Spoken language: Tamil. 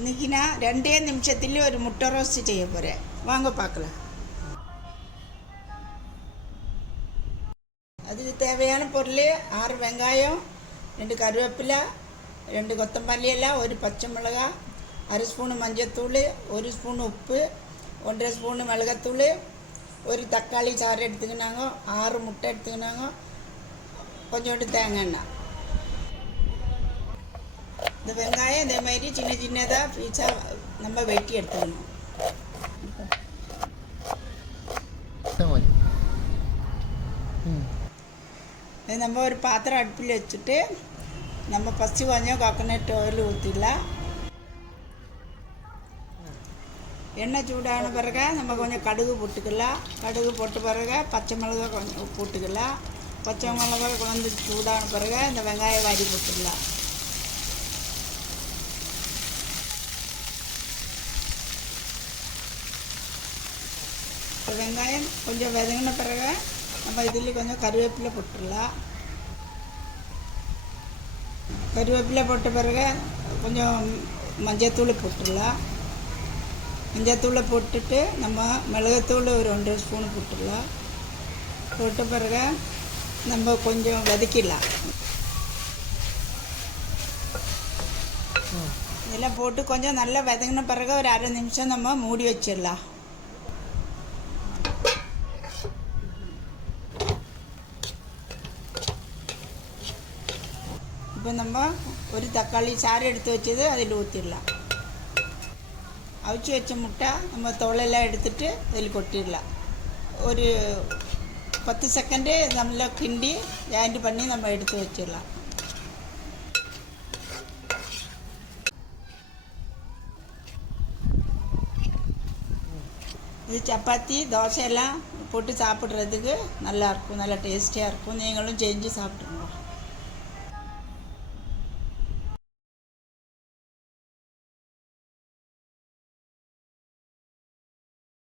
இன்றைக்கி நான் 2 நிமிஷத்துலேயே ஒரு முட்டை ரோஸ்ட் செய்ய போகிறேன். வாங்க பார்க்கலாம். அதுக்கு தேவையான பொருள் 6 வெங்காயம், 2 கருவேப்பிலை, 2 கொத்தமல்லி இலை, 1 பச்சை மிளகாய், 1/2 ஸ்பூனு மஞ்சத்தூள், 1 ஸ்பூன் உப்பு, 1.5 ஸ்பூனு மிளகாத்தூள், 1 தக்காளி சாறு எடுத்துக்கினாங்க, 6 முட்டை எடுத்துக்கினாங்க, கொஞ்சோண்டு தேங்காய் எண்ணெய். இந்த வெங்காயம் இதே மாதிரி சின்ன சின்னதாக பீஸாக நம்ம வெட்டி எடுத்துக்கணும். நம்ம ஒரு பாத்திரம் அடுப்பில் வச்சுட்டு நம்ம ஃபஸ்ட்டு கொஞ்சம் கோகனட் ஆயில் ஊற்றிடலாம். எண்ணெய் சூடான பிறகு நம்ம கொஞ்சம் கடுகு போட்டுக்கலாம். கடுகு போட்ட பிறகு பச்சை மிளகாய் கொஞ்சம் போட்டுக்கலாம். பச்சை மிளகாய் கொஞ்சம் சூடான பிறகு இந்த வெங்காயம் வாரி போட்டுக்கலாம். வெங்காயம் கொஞ்சம் வதங்கின பிறகு நம்ம இதில் கொஞ்சம் கருவேப்பிலை போட்டுடலாம். கருவேப்பிலை போட்ட பிறகு கொஞ்சம் மஞ்சத்தூள் போட்டுடலாம். மஞ்சத்தூளை போட்டுட்டு நம்ம மிளகாத்தூள் ஒரு 1 ஸ்பூனு போட்டுடலாம். போட்ட பிறகு நம்ம கொஞ்சம் வதக்கிடலாம். இதெல்லாம் போட்டு கொஞ்சம் நல்லா வதங்கின பிறகு ஒரு 1/2 நிமிஷம் நம்ம மூடி வச்சிடலாம். இப்போ நம்ம ஒரு தக்காளி சாறு எடுத்து வச்சது அதில் ஊற்றிடலாம். அவிச்சு வச்ச முட்டை நம்ம தோலெல்லாம் எடுத்துகிட்டு அதில் கொட்டிடலாம். ஒரு 10 செகண்டு நல்லா கிண்டி ஜாயிண்ட் பண்ணி நம்ம எடுத்து வச்சிடலாம். இது சப்பாத்தி தோசையெல்லாம் போட்டு சாப்பிட்றதுக்கு நல்லாயிருக்கும், நல்லா டேஸ்டியாக இருக்கும். நீங்களும் செஞ்சு சாப்பிட்ருங்க.